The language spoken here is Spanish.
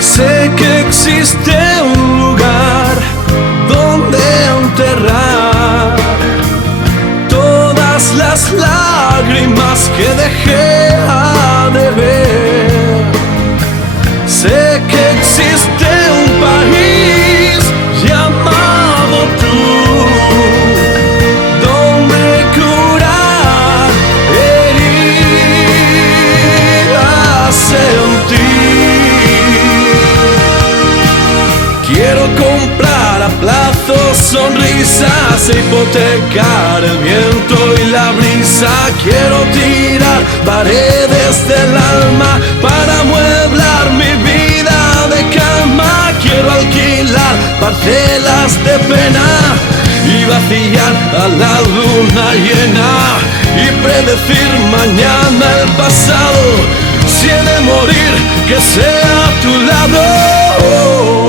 Sé que existe un lugar donde enterrar todas las lágrimas que dejé de ver. Sé que existe un país llamado tú, donde curar heridas sentir. Quiero comprar a plazos sonrisas e hipotecar el viento y la brisa. Quiero tirar paredes del alma para amueblar mi vida de calma. Quiero alquilar parcelas de pena y vaciar a la luna llena y predecir mañana el pasado. Si he de morir, que sea a tu lado.